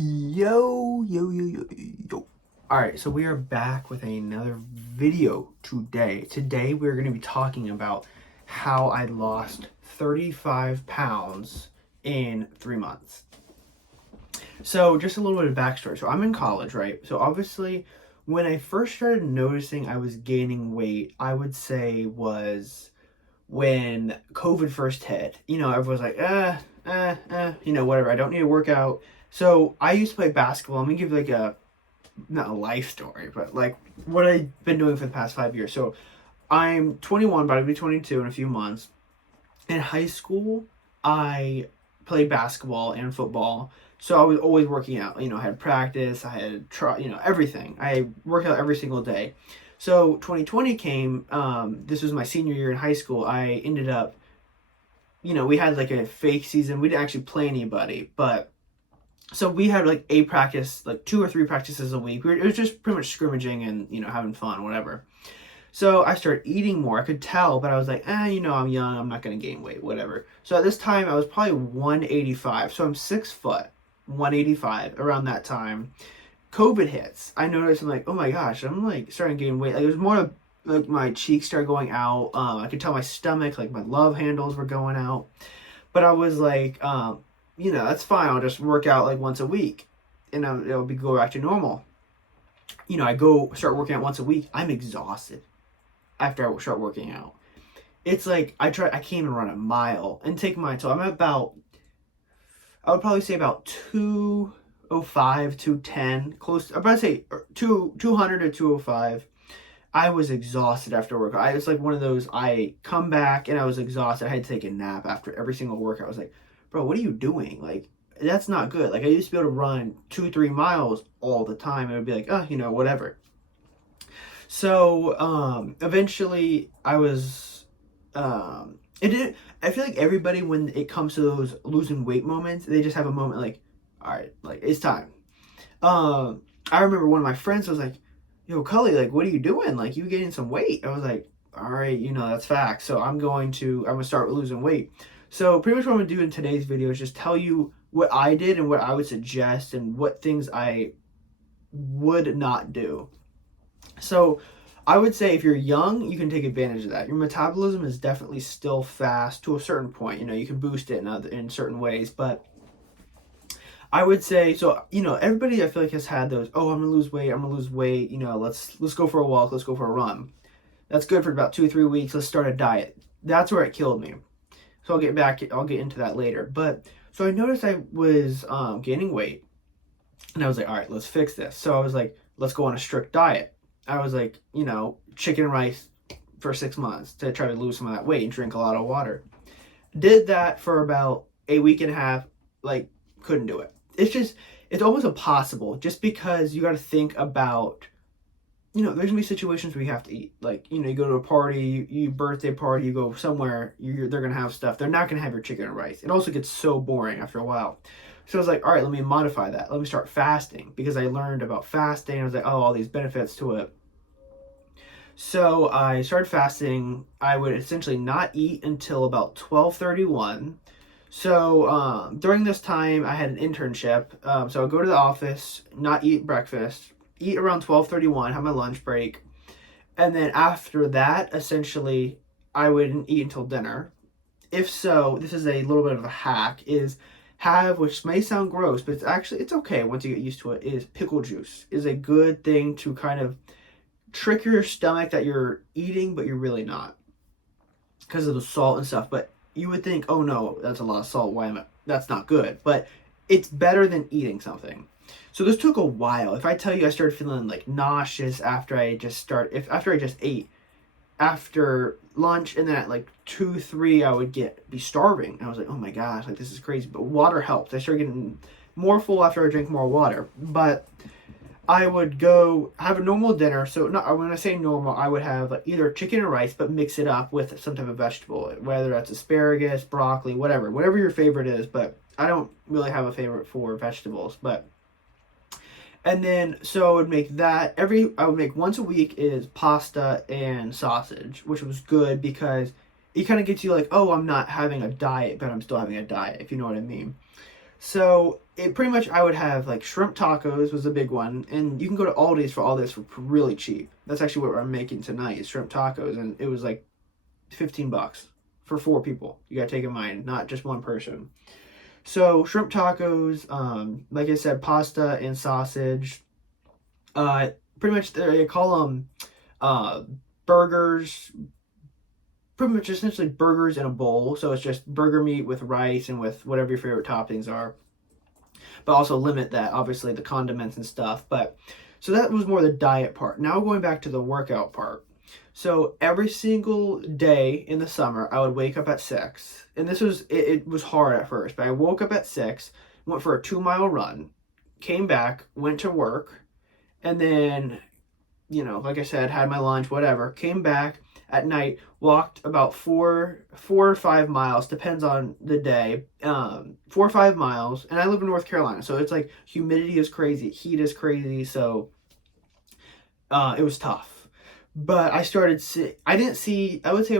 Yo, yo, yo, yo, yo. Alright, so we are back with another video today. Today we're going to be talking about how I lost 35 pounds in 3 months. So, just a little bit of backstory. So, I'm in college, right? So, obviously, when I first started noticing I was gaining weight, I would say was when COVID first hit. Everyone's like, whatever. I don't need to work out. So I used to play basketball. Let me give like not a life story, but like what I've been doing for the past 5 years. So I'm 21, but I'll be 22 in a few months. In high school, I played basketball and football. So I was always working out. I had practice, I had everything. I worked out every single day. So 2020 came. This was my senior year in high school. I ended up, we had like a fake season. We didn't actually play anybody, but so we had like a practice, like 2 or 3 practices a week. It was just pretty much scrimmaging and having fun, whatever. So I started eating more. I could tell, but I was like, I'm young. I'm not going to gain weight, whatever. So at this time, I was probably 185. So I'm 6 foot, 185 around that time. COVID hits. I noticed, I'm like, oh my gosh, I'm like starting to gain weight. Like it was more like my cheeks started going out. I could tell my stomach, like my love handles were going out. But I was like, that's fine. I'll just work out like once a week and it'll be go back to normal. I go start working out once a week. I'm exhausted after I start working out. It's like I can't even run a mile and take mine. So I would probably say about 205, 210, close. I'm about to say 200 to 205. I was exhausted after work. It's like one of those, I come back and I was exhausted. I had to take a nap after every single workout. I was like, bro, what are you doing? Like, that's not good. Like, I used to be able to run 2, 3 miles all the time. It would be like, whatever. So, eventually I was, it didn't, I feel like everybody, when it comes to those losing weight moments, they just have a moment like, all right, like, it's time. I remember one of my friends was like, yo, Cully, like, what are you doing? Like, you gaining some weight. I was like, all right, that's facts. So I'm going to start losing weight. So pretty much what I'm gonna do in today's video is just tell you what I did and what I would suggest and what things I would not do. So I would say if you're young, you can take advantage of that. Your metabolism is definitely still fast to a certain point. You can boost it in certain ways, but I would say, so, everybody I feel like has had those, oh, I'm gonna lose weight, let's go for a walk, let's go for a run. That's good for about 2 or 3 weeks. Let's start a diet. That's where it killed me. So I'll get into that later. But so I noticed I was gaining weight, and I was like, all right, let's fix this. So I was like, let's go on a strict diet. I was like, chicken and rice for 6 months to try to lose some of that weight and drink a lot of water. Did that for about a week and a half, like, couldn't do it. It's almost impossible just because you got to think about, there's gonna be situations where you have to eat. Like, you go to a party, you birthday party, you go somewhere, they're gonna have stuff. They're not gonna have your chicken and rice. It also gets so boring after a while. So I was like, all right, let me modify that. Let me start fasting because I learned about fasting. I was like, oh, all these benefits to it. So I started fasting. I would essentially not eat until about 12:31. So during this time, I had an internship. So I'd go to the office, not eat breakfast, eat around 12:31, have my lunch break, and then after that, essentially, I wouldn't eat until dinner. If so, this is a little bit of a hack, is have, which may sound gross, but it's okay once you get used to it, is pickle juice is a good thing to kind of trick your stomach that you're eating, but you're really not because of the salt and stuff. But you would think, oh no, that's a lot of salt. That's not good. But it's better than eating something. So this took a while. If I tell you I started feeling like nauseous after I just ate, after lunch, and then at like 2, 3, I would be starving. And I was like, oh my gosh, like this is crazy. But water helped. I started getting more full after I drank more water. But I would go have a normal dinner. So not, when I say normal, I would have either chicken or rice, but mix it up with some type of vegetable, whether that's asparagus, broccoli, whatever your favorite is. But I don't really have a favorite for vegetables. And then so I would make that I would make once a week is pasta and sausage, which was good because it kind of gets you like, oh, I'm not having a diet, but I'm still having a diet, if you know what I mean. So it pretty much, I would have like shrimp tacos was a big one, and you can go to Aldi's for all this for really cheap. That's actually what I'm making tonight, is shrimp tacos, and it was like $15 for 4 people. You gotta take in mind, not just one person. So shrimp tacos, like I said, pasta and sausage. Uh, Pretty much they call them uh, burgers. Pretty much essentially burgers in a bowl. So it's just burger meat with rice and with whatever your favorite toppings are. But also limit that, obviously, the condiments and stuff. But so that was more the diet part. Now going back to the workout part. So every single day in the summer, I would wake up at 6, and this was it was hard at first, but I woke up at 6, went for a 2 mile run, came back, went to work, and then, like I said, had my lunch, whatever, came back at night, walked about 4 or 5 miles, depends on the day, 4 or 5 miles, and I live in North Carolina, so it's like humidity is crazy, heat is crazy, so it was tough. But I didn't see, I would say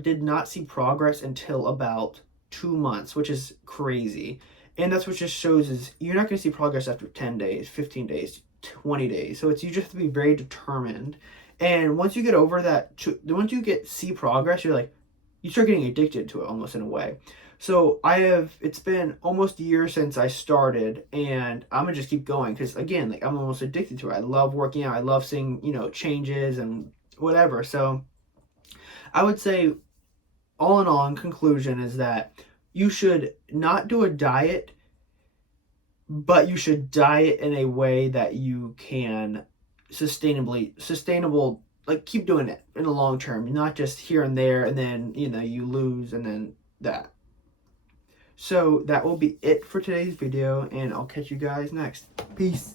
did not see progress until about 2 months, which is crazy. And that's what just shows is you're not going to see progress after 10 days, 15 days, 20 days. So you just have to be very determined. And once you get over that, once you see progress, you start getting addicted to it almost in a way. So it's been almost a year since I started, and I'm gonna just keep going because, again, like, I'm almost addicted to it. I love working out. I love seeing, changes and whatever. So I would say, all in all, in conclusion, is that you should not do a diet, but you should diet in a way that you can sustainable, like, keep doing it in the long term, not just here and there, and then, you lose, and then that. So that will be it for today's video, and I'll catch you guys next. Peace.